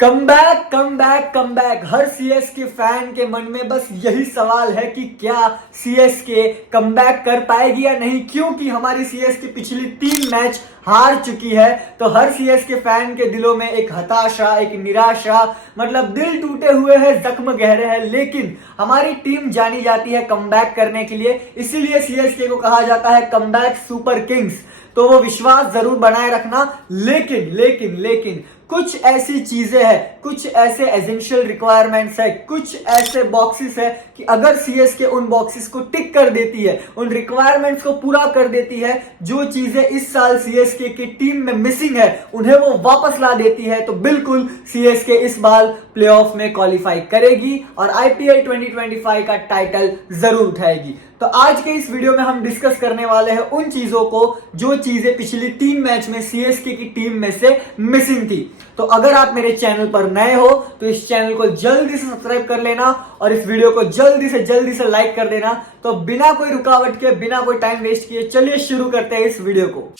कम back come back come back. हर CSK fan के मन में बस यही सवाल है कि क्या सीएसके कम बैक कर पाएगी या नहीं, क्योंकि हमारी सीएसके पिछली 3 मैच हार चुकी है। तो हर सीएसके फैन के दिलों में एक हताशा, एक निराशा, मतलब दिल टूटे हुए हैं, जख्म गहरे हैं। लेकिन हमारी टीम जानी जाती है कम बैक करने के लिए, इसीलिए सीएसके को कहा जाता है कम बैक सुपर किंग्स। तो वो विश्वास जरूर बनाए रखना। लेकिन लेकिन लेकिन कुछ ऐसी चीजें हैं, कुछ ऐसे एसेंशियल रिक्वायरमेंट्स है, कुछ ऐसे बॉक्सेस है कि अगर सीएसके उन बॉक्सेस को टिक कर देती है, उन रिक्वायरमेंट्स को पूरा कर देती है, जो चीजें इस साल सीएसके की टीम में मिसिंग है उन्हें वो वापस ला देती है, तो बिल्कुल सीएसके इस बार प्लेऑफ में क्वालिफाई करेगी और आईपीएल 2025 का टाइटल जरूर उठाएगी। तो आज के इस वीडियो में हम डिस्कस करने वाले हैं उन चीजों को जो चीजें पिछली 3 मैच में सीएसके की टीम में से मिसिंग थी। तो अगर आप मेरे चैनल पर नए हो तो इस चैनल को जल्दी से सब्सक्राइब कर लेना और इस वीडियो को जल्दी से लाइक कर देना। तो बिना कोई रुकावट के, बिना कोई टाइम वेस्ट किए, चलिए शुरू करते हैं इस वीडियो को।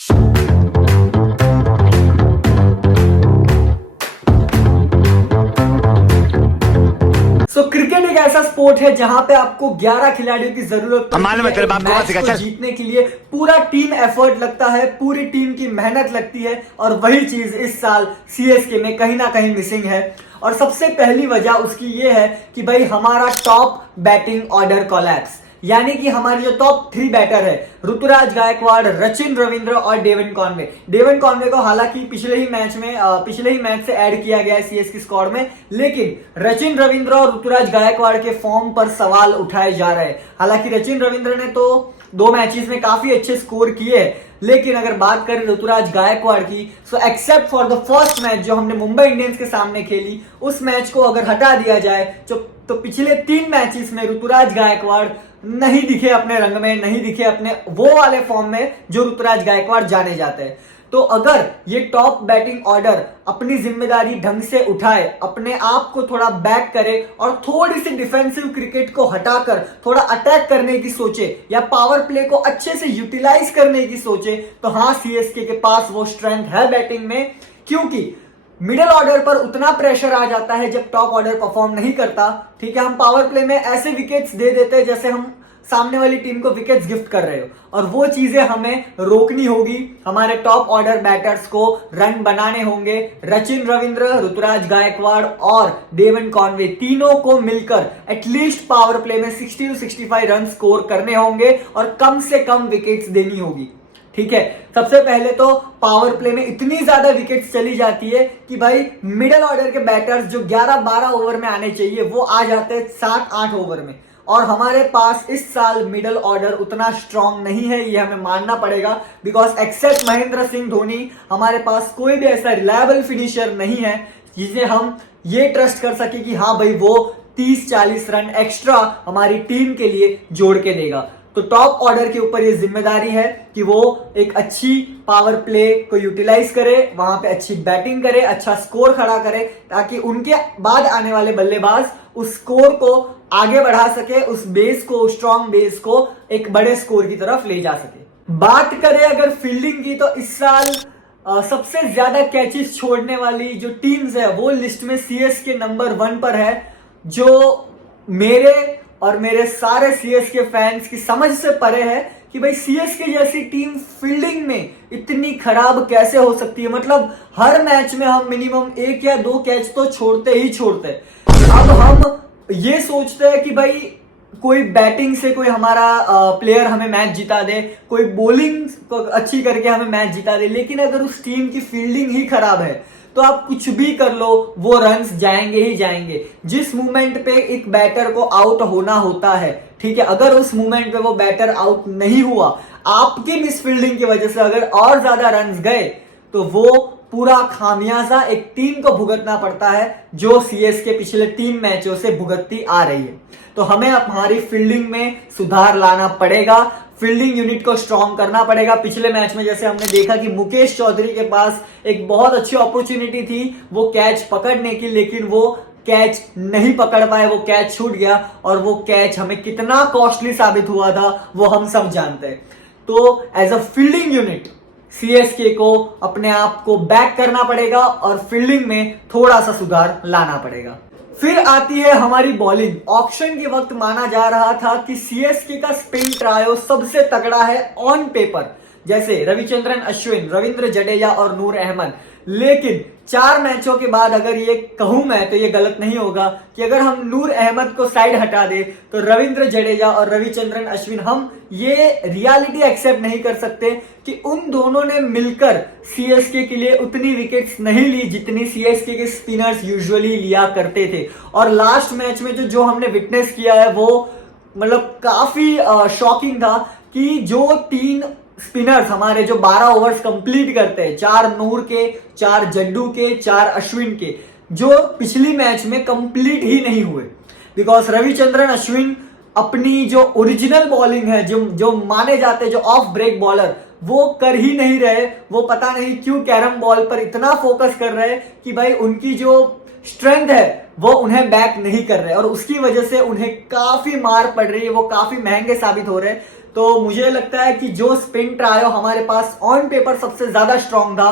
क्रिकेट एक ऐसा स्पोर्ट है जहां पे आपको 11 खिलाड़ियों की जरूरत मैच को जीतने के लिए पूरा टीम एफर्ट लगता है, पूरी टीम की मेहनत लगती है, और वही चीज इस साल सीएसके में कहीं ना कहीं मिसिंग है। और सबसे पहली वजह उसकी ये है कि भाई हमारा टॉप बैटिंग ऑर्डर कोलैप्स, यानी कि हमारी जो टॉप 3 बैटर है, ऋतुराज गायकवाड़, रचिन रविंद्र और डेविन कॉनवे को हालांकि पिछले ही मैच से ऐड किया गया है सीएसके स्क्वाड में, लेकिन रचिन रविंद्र और ऋतुराज गायकवाड़ के फॉर्म पर सवाल उठाए जा रहे हैं। हालांकि रचिन रविंद्र ने तो 2 मैचेस में काफी अच्छे स्कोर किए, लेकिन अगर बात करें ऋतुराज गायकवाड़ की, so except for the first match जो हमने मुंबई इंडियंस के सामने खेली, उस मैच को अगर हटा दिया जाए तो पिछले 3 मैचेस में ऋतुराज गायकवाड़ नहीं दिखे अपने रंग में, नहीं दिखे अपने वो वाले फॉर्म में जो ऋतुराज गायकवाड़ जाने जाते हैं। तो अगर ये टॉप बैटिंग ऑर्डर अपनी जिम्मेदारी ढंग से उठाए, अपने आप को थोड़ा बैक करे और थोड़ी सी डिफेंसिव क्रिकेट को हटाकर थोड़ा अटैक करने की सोचे या पावर प्ले को अच्छे से यूटिलाइज करने की सोचे, तो हाँ, सीएसके के पास वो स्ट्रेंथ है बैटिंग में। क्योंकि मिडिल ऑर्डर पर उतना प्रेशर आ जाता है जब टॉप ऑर्डर परफॉर्म नहीं करता। ठीक है, हम पावर प्ले में ऐसे विकेट्स दे देते हैं जैसे हम सामने वाली टीम को विकेट्स गिफ्ट कर रहे हो, और वो चीजें हमें रोकनी होगी। हमारे टॉप ऑर्डर बैटर्स को रन बनाने होंगे। रचिन रविंद्र, ऋतुराज गायकवाड़ और डेविन कॉनवे तीनों को मिलकर एटलीस्ट पावर प्ले में 60 to 65 रन स्कोर करने होंगे और कम से कम विकेट्स देनी होगी। ठीक है, सबसे पहले तो पावर प्ले में इतनी ज्यादा विकेट्स चली जाती है कि भाई मिडिल ऑर्डर के बैटर्स जो 11-12 ओवर में आने चाहिए वो आ जाते हैं 7-8 ओवर में, और हमारे पास इस साल मिडिल ऑर्डर उतना स्ट्रांग नहीं है, ये हमें मानना पड़ेगा। बिकॉज एक्सेप्ट महेंद्र सिंह धोनी हमारे पास कोई भी ऐसा रिलायबल फिनिशर नहीं है जिसे हम ये ट्रस्ट कर सके कि हाँ भाई वो 30-40 रन एक्स्ट्रा हमारी टीम के लिए जोड़ के देगा। तो टॉप ऑर्डर के ऊपर ये जिम्मेदारी है कि वो एक अच्छी पावर प्ले को यूटिलाइज करे, वहां पे अच्छी बैटिंग करे, अच्छा स्कोर खड़ा करे, ताकि उनके बाद आने वाले बल्लेबाज उस स्कोर को आगे बढ़ा सके, उस बेस को, स्ट्रॉन्ग बेस को एक बड़े स्कोर की तरफ ले जा सके। बात करें अगर फील्डिंग की, तो इस साल सबसे ज्यादा कैचेस छोड़ने वाली जो टीम्स है वो लिस्ट में सीएसके नंबर 1 पर है, जो मेरे और मेरे सारे सीएसके फैंस की समझ से परे है कि भाई सीएसके जैसी टीम फील्डिंग में इतनी खराब कैसे हो सकती है। मतलब हर मैच में हम मिनिमम 1 या 2 कैच तो छोड़ते ही छोड़ते। अब हम ये सोचते हैं कि भाई कोई बैटिंग से कोई हमारा प्लेयर हमें मैच जिता दे, कोई बॉलिंग अच्छी करके हमें मैच जिता दे, लेकिन अगर उस टीम की फील्डिंग ही खराब है तो आप कुछ भी कर लो, वो रन्स जाएंगे ही जाएंगे। जिस मोमेंट पे एक बैटर को आउट होना होता है, ठीक है, अगर उस मोमेंट पे वो बैटर आउट नहीं हुआ, आपकी मिस फील्डिंग की वजह से अगर और ज्यादा रन्स गए, तो वो पूरा खामियाजा एक टीम को भुगतना पड़ता है, जो सीएसके पिछले 3 मैचों से भुगतती आ रही है। तो हमें हमारी फील्डिंग में सुधार लाना पड़ेगा, फील्डिंग यूनिट को स्ट्रॉन्ग करना पड़ेगा। पिछले मैच में जैसे हमने देखा कि मुकेश चौधरी के पास एक बहुत अच्छी अपॉर्चुनिटी थी वो कैच पकड़ने की, लेकिन वो कैच नहीं पकड़ पाए, वो कैच छूट गया, और वो कैच हमें कितना कॉस्टली साबित हुआ था वो हम सब जानते हैं। तो as a fielding unit CSK को अपने आप को बैक करना पड़ेगा और फील्डिंग में थोड़ा सा सुधार लाना पड़ेगा। फिर आती है हमारी बॉलिंग। ऑक्शन के वक्त माना जा रहा था कि सीएसके का स्पिन ट्रायो सबसे तगड़ा है ऑन पेपर, जैसे रविचंद्रन अश्विन, रविंद्र जडेजा और नूर अहमद। लेकिन 4 मैचों के बाद अगर ये कहूं मैं तो ये गलत नहीं होगा कि अगर हम नूर अहमद को साइड हटा दे तो रविंद्र जडेजा और रविचंद्रन अश्विन, हम ये रियलिटी एक्सेप्ट नहीं कर सकते कि उन दोनों ने मिलकर सीएसके के लिए उतनी विकेट्स नहीं ली जितनी सीएसके के स्पिनर्स यूजुअली लिया करते थे। और लास्ट मैच में जो हमने विटनेस किया है वो मतलब काफी शॉकिंग था कि जो 3 स्पिनर्स हमारे जो 12 ओवर्स कंप्लीट करते हैं, 4 नूर के, 4 जड्डू के, 4 अश्विन के, जो पिछली मैच में कंप्लीट ही नहीं हुए। बिकॉज रविचंद्रन अश्विन अपनी जो ओरिजिनल बॉलिंग है, जो माने जाते हैं जो ऑफ ब्रेक बॉलर, वो कर ही नहीं रहे। वो पता नहीं क्यों कैरम बॉल पर इतना फोकस कर रहे हैं कि भाई उनकी जो स्ट्रेंथ है वो उन्हें बैक नहीं कर रहे और उसकी वजह से उन्हें काफी मार पड़ रही है, वो काफी महंगे साबित हो रहे हैं। तो मुझे लगता है कि जो स्पिन ट्रायो हमारे पास ऑन पेपर सबसे ज्यादा स्ट्रांग था,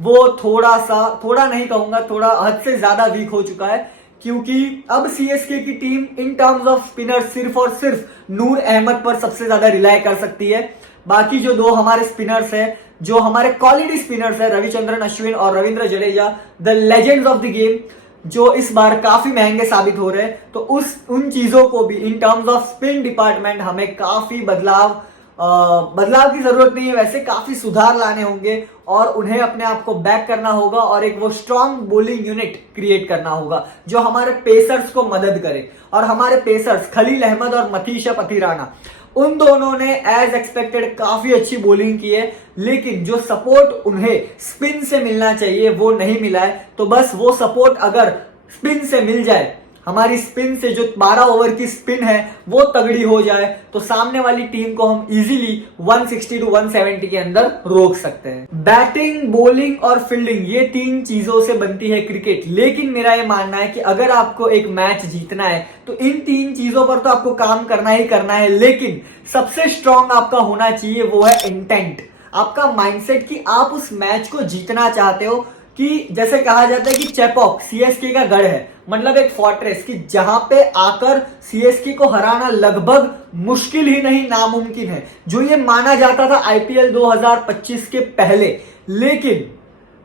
वो थोड़ा नहीं कहूंगा, थोड़ा हद से ज्यादा वीक हो चुका है। क्योंकि अब सीएसके की team in terms off spinner सिर्फ और सिर्फ नूर अहमद पर सबसे ज्यादा रिलाय कर सकती है। बाकी जो 2 हमारे स्पिनर्स है, जो हमारे क्वालिटी स्पिनर्स है, रविचंद्रन अश्विन और Ravindra Jadeja, the legends of the game, जो इस बार काफी महंगे साबित हो रहे हैं, तो उन चीजों को भी in terms off spin department हमें काफी बदलाव की जरूरत नहीं है, वैसे काफी सुधार लाने होंगे और उन्हें अपने आप को बैक करना होगा और एक वो स्ट्रॉन्ग बॉलिंग यूनिट क्रिएट करना होगा जो हमारे पेसर्स को मदद करे। और हमारे पेसर्स खलील अहमद और मतीशा पथिराना, उन दोनों ने एज एक्सपेक्टेड काफी अच्छी बॉलिंग की है, लेकिन जो सपोर्ट उन्हें स्पिन से मिलना चाहिए वो नहीं मिला है। तो बस वो सपोर्ट अगर स्पिन से मिल जाए, हमारी स्पिन से जो 12 ओवर की स्पिन है वो तगड़ी हो जाए, तो सामने वाली टीम को हम इजीली 160 to 170 के अंदर रोक सकते हैं। बैटिंग, बॉलिंग और फील्डिंग, ये 3 चीजों से बनती है क्रिकेट। लेकिन मेरा ये मानना है कि अगर आपको एक मैच जीतना है तो इन 3 चीजों पर तो आपको काम करना ही करना है, लेकिन सबसे स्ट्रांग आपका होना चाहिए वो है इंटेंट, आपका माइंडसेट कि आप उस मैच को जीतना चाहते हो। कि जैसे कहा जाता है कि चेपॉक सीएसके का गढ़ है, मतलब एक फोर्ट्रेस, कि जहां पे आकर सीएसके को हराना लगभग मुश्किल ही नहीं नामुमकिन है, जो ये माना जाता था आईपीएल 2025 के पहले। लेकिन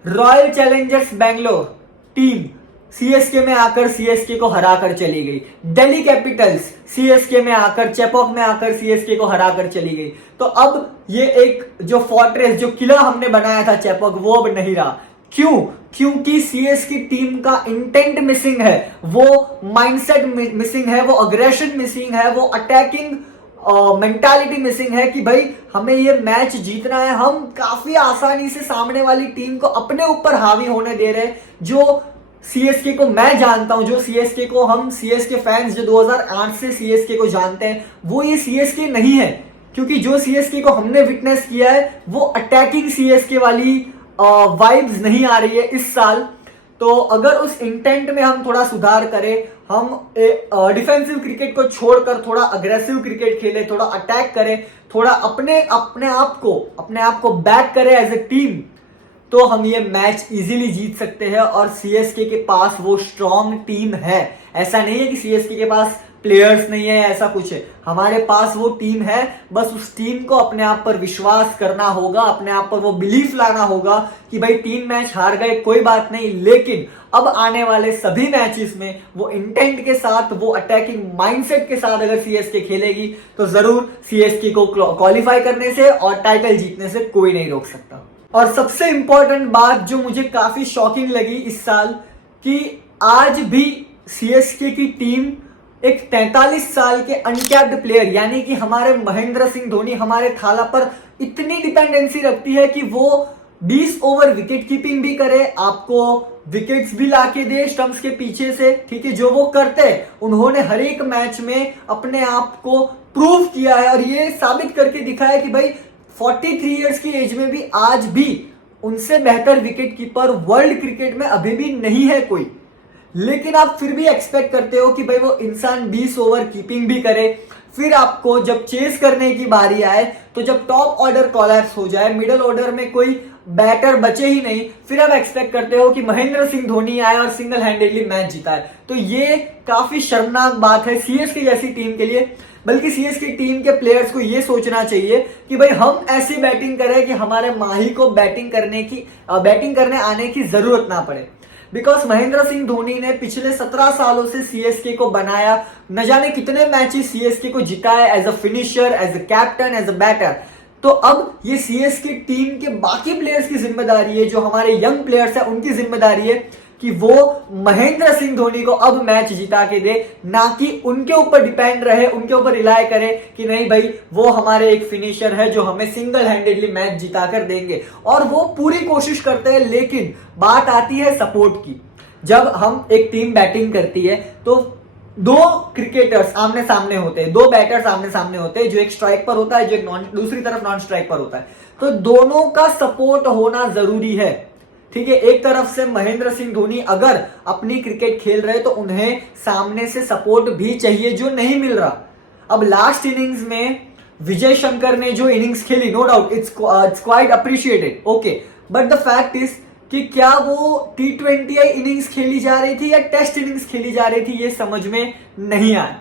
royal Challengers Bangalore team CSK में आकर सीएसके को हराकर चली गई, दिल्ली कैपिटल्स सीएसके में आकर, चेपॉक में आकर सीएसके को हराकर चली गई। तो अब ये एक जो फोर्ट्रेस, जो किला हमने बनाया था चेपॉक, वो अब नहीं रहा। क्यों? क्योंकि सीएस की टीम का इंटेंट मिसिंग है, वो माइंडसेट मिसिंग है, वो अग्रेशन मिसिंग है, वो अटैकिंग मेंटालिटी मिसिंग है कि भाई हमें ये मैच जीतना है। हम काफी आसानी से सामने वाली टीम को अपने ऊपर हावी होने दे रहे हैं। जो सीएसके को मैं जानता हूं, जो सीएसके को हम सीएसके फैंस जो 2008 से सीएसके को जानते हैं, वो ये सीएसके नहीं है। क्योंकि जो सीएसके को हमने विटनेस किया है वो अटैकिंग सीएसके वाली वाइब्स नहीं आ रही है इस साल। तो अगर उस इंटेंट में हम थोड़ा सुधार करें, हम डिफेंसिव क्रिकेट को छोड़कर थोड़ा अग्रेसिव क्रिकेट खेलें, थोड़ा अटैक करें, थोड़ा अपने आप को बैक करें एज ए टीम, तो हम ये मैच इजीली जीत सकते हैं। और सीएसके के पास वो स्ट्रॉन्ग टीम है, ऐसा नहीं है कि सीएसके के पास प्लेयर्स नहीं है, ऐसा कुछ है, हमारे पास वो टीम है। बस उस टीम को अपने आप पर विश्वास करना होगा, अपने आप पर वो बिलीफ लाना होगा कि भाई 3 मैच हार गए कोई बात नहीं, लेकिन अब आने वाले सभी मैचेस में वो इंटेंट के साथ, वो अटैकिंग माइंडसेट के साथ अगर सीएसके खेलेगी तो जरूर सीएसके को क्वालिफाई करने से और टाइटल जीतने से कोई नहीं रोक सकता। और सबसे इंपॉर्टेंट बात जो मुझे काफी शॉकिंग लगी इस साल, कि आज भी सीएसके की टीम एक 43 साल के अनकैप्ड प्लेयर यानी कि हमारे महेंद्र सिंह धोनी, हमारे थाला पर इतनी डिपेंडेंसी रखती है कि वो 20 ओवर विकेट कीपिंग भी करे, आपको विकेट्स भी लाके दे स्टंप्स के पीछे से, ठीक है, जो वो करते हैं। उन्होंने हर एक मैच में अपने आप को प्रूव किया है और ये साबित करके दिखाया कि भाई 43 इयर्स की एज में भी आज भी उनसे बेहतर विकेट कीपर वर्ल्ड क्रिकेट में अभी भी नहीं है कोई। लेकिन आप फिर भी एक्सपेक्ट करते हो कि भाई वो इंसान 20 ओवर कीपिंग भी करे। फिर आपको जब चेस करने की बारी आए, तो जब टॉप ऑर्डर कोलैप्स हो जाए, मिडिल ऑर्डर में कोई बैटर बचे ही नहीं, फिर आप एक्सपेक्ट करते हो कि महेंद्र सिंह धोनी आए और सिंगल हैंडेडली मैच जिताए। तो ये काफी शर्मनाक बात है सीएसके जैसी टीम के लिए। बल्कि सीएसके टीम के प्लेयर्स को ये सोचना चाहिए कि भाई हम ऐसी बैटिंग करें कि हमारे माही को बैटिंग करने आने की जरूरत ना पड़े। बिकॉज महेंद्र सिंह धोनी ने पिछले 17 सालों से सीएसके को बनाया, न जाने कितने मैचेस सीएसके को जिताए as a finisher, as a captain, as a batter. तो अब ये सीएसके टीम के बाकी प्लेयर्स की जिम्मेदारी है, जो हमारे यंग प्लेयर्स है उनकी जिम्मेदारी है कि वो महेंद्र सिंह धोनी को अब मैच जिता के दे, ना कि उनके ऊपर डिपेंड रहे, उनके ऊपर रिलाय करे कि नहीं भाई वो हमारे एक फिनिशर है जो हमें सिंगल हैंडेडली मैच जिता कर देंगे। और वो पूरी कोशिश करते हैं, लेकिन बात आती है सपोर्ट की। जब हम एक टीम बैटिंग करती है तो दो क्रिकेटर्स आमने सामने होते हैं, दो बैटर्स आमने सामने होते हैं, जो एक स्ट्राइक पर होता है, जो एक दूसरी तरफ नॉन स्ट्राइक पर होता है। तो दोनों का सपोर्ट होना जरूरी है, ठीक है। एक तरफ से महेंद्र सिंह धोनी अगर अपनी क्रिकेट खेल रहे तो उन्हें सामने से सपोर्ट भी चाहिए, जो नहीं मिल रहा। अब लास्ट इनिंग्स में विजय शंकर ने जो इनिंग्स खेली, no doubt it's quite appreciated, okay, but the fact is कि क्या वो T20 इनिंग्स खेली जा रही थी या टेस्ट इनिंग्स खेली जा रही थी, ये समझ में नहीं आया।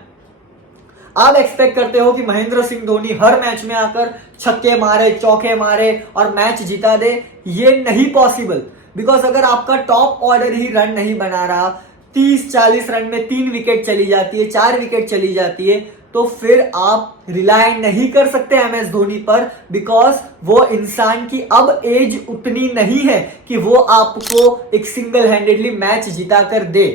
आप एक्सपेक्ट करते हो कि महेंद्र सिंह धोनी हर मैच में आकर छक्के मारे, चौके मारे और मैच जिता दे, ये नहीं पॉसिबल। बिकॉज अगर आपका टॉप ऑर्डर ही रन नहीं बना रहा, 30-40 रन में 3 विकेट चली जाती है, 4 विकेट चली जाती है, तो फिर आप रिलाय नहीं कर सकते एमएस धोनी पर। बिकॉज वो इंसान की अब एज उतनी नहीं है कि वो आपको एक सिंगल हैंडेडली मैच जिता कर दे।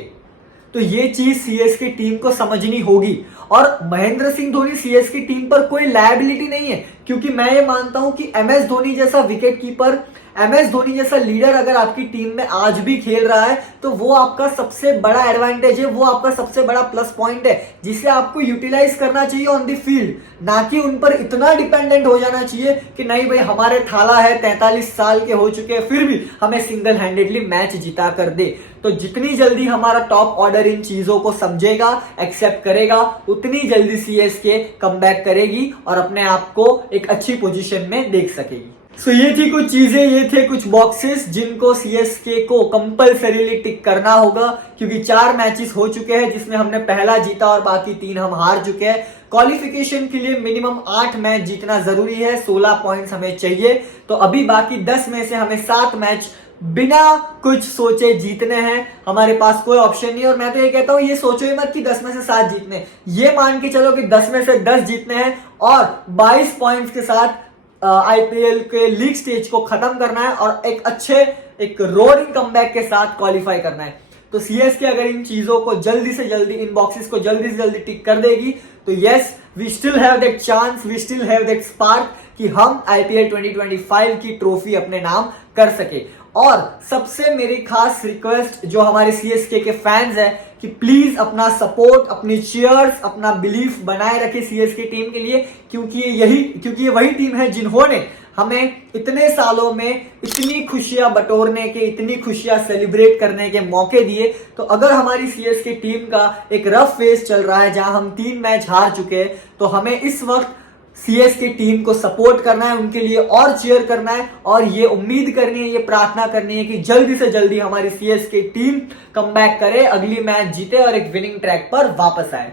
तो ये चीज सीएसके टीम को समझनी होगी। और महेंद्र सिंह धोनी सीएसके टीम पर कोई लायबिलिटी नहीं है, क्योंकि मैं ये मानता हूं कि एमएस धोनी जैसा विकेट कीपर, एमएस धोनी जैसा लीडर अगर आपकी टीम में आज भी खेल रहा है तो वो आपका सबसे बड़ा एडवांटेज है, वो आपका सबसे बड़ा प्लस पॉइंट है, जिसे आपको यूटिलाइज करना चाहिए ऑन द फील्ड, ना कि उन पर इतना डिपेंडेंट हो जाना चाहिए कि नहीं भाई हमारे थाला है, 43 साल के हो चुके हैं, फिर भी हमें सिंगल हैंडेडली मैच जिता कर दे। तो जितनी जल्दी हमारा टॉप ऑर्डर इन चीजों को समझेगा, एक्सेप्ट करेगा, उतनी जल्दी सीएसके कमबैक करेगी और अपने आप को एक अच्छी पोजीशन में देख सकेगी। सो ये थी कुछ चीजें, ये थे कुछ बॉक्सेस जिनको सीएसके को कंपल्सरीली टिक करना होगा, क्योंकि 4 मैचेस हो चुके हैं जिसमें हमने पहला जीता और बाकी 3 हम हार चुके हैं। क्वालिफिकेशन के लिए मिनिमम 8 मैच जीतना जरूरी है, 16 पॉइंट्स हमें चाहिए। तो अभी बाकी 10 में से हमें 7 मैच बिना कुछ सोचे जीतने हैं, हमारे पास कोई ऑप्शन नहीं। और मैं तो ये कहता हूं, ये सोचो ही मत कि 10 में से 7 जीतने, ये मान के चलो कि 10 में से 10 जीतने हैं और 22 पॉइंट्स के साथ आईपीएल के लीग स्टेज को खत्म करना है और एक रोरिंग कमबैक के साथ क्वालिफाई करना है। तो सीएसके अगर इन चीजों को जल्दी से जल्दी, इन बॉक्सेस को जल्दी से जल्दी टिक कर देगी तो yes, we still have that chance, we still have that spark कि हम आईपीएल 2025 की ट्रॉफी अपने नाम कर सके। और सबसे मेरी खास रिक्वेस्ट जो हमारे सीएसके के फैंस हैं कि प्लीज अपना सपोर्ट, अपनी चीयर्स, अपना बिलीफ बनाए रखे सीएसके टीम के लिए, क्योंकि ये वही टीम है जिन्होंने हमें इतने सालों में इतनी खुशियां बटोरने के, इतनी खुशियां सेलिब्रेट करने के मौके दिए। तो अगर हमारी सीएसके टीम का एक रफ फेज चल रहा है जहां हम 3 मैच हार चुके हैं, तो हमें इस वक्त सीएसके टीम को सपोर्ट करना है, उनके लिए और चीयर करना है और ये उम्मीद करनी है, ये प्रार्थना करनी है कि जल्दी से जल्दी हमारी सीएसके टीम कमबैक करे, अगली मैच जीते और एक विनिंग ट्रैक पर वापस आए।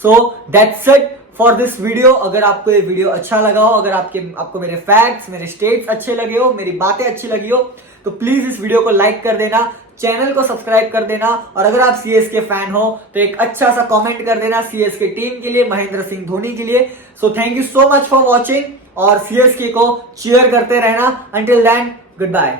So that's it for this video. अगर आपको ये वीडियो अच्छा लगा हो, अगर आपको मेरे फैक्ट्स, मेरे स्टेट्स अच्छे लगे हो, मेरी बातें अच्छी लगी हो, तो प्लीज इस वीडियो को लाइक कर देना, चैनल को सब्सक्राइब कर देना और अगर आप सीएसके फैन हो तो एक अच्छा सा कमेंट कर देना सीएसके टीम के लिए, महेंद्र सिंह धोनी के लिए। So thank you so much for watching और सीएसके को चीयर करते रहना। Until then, good bye.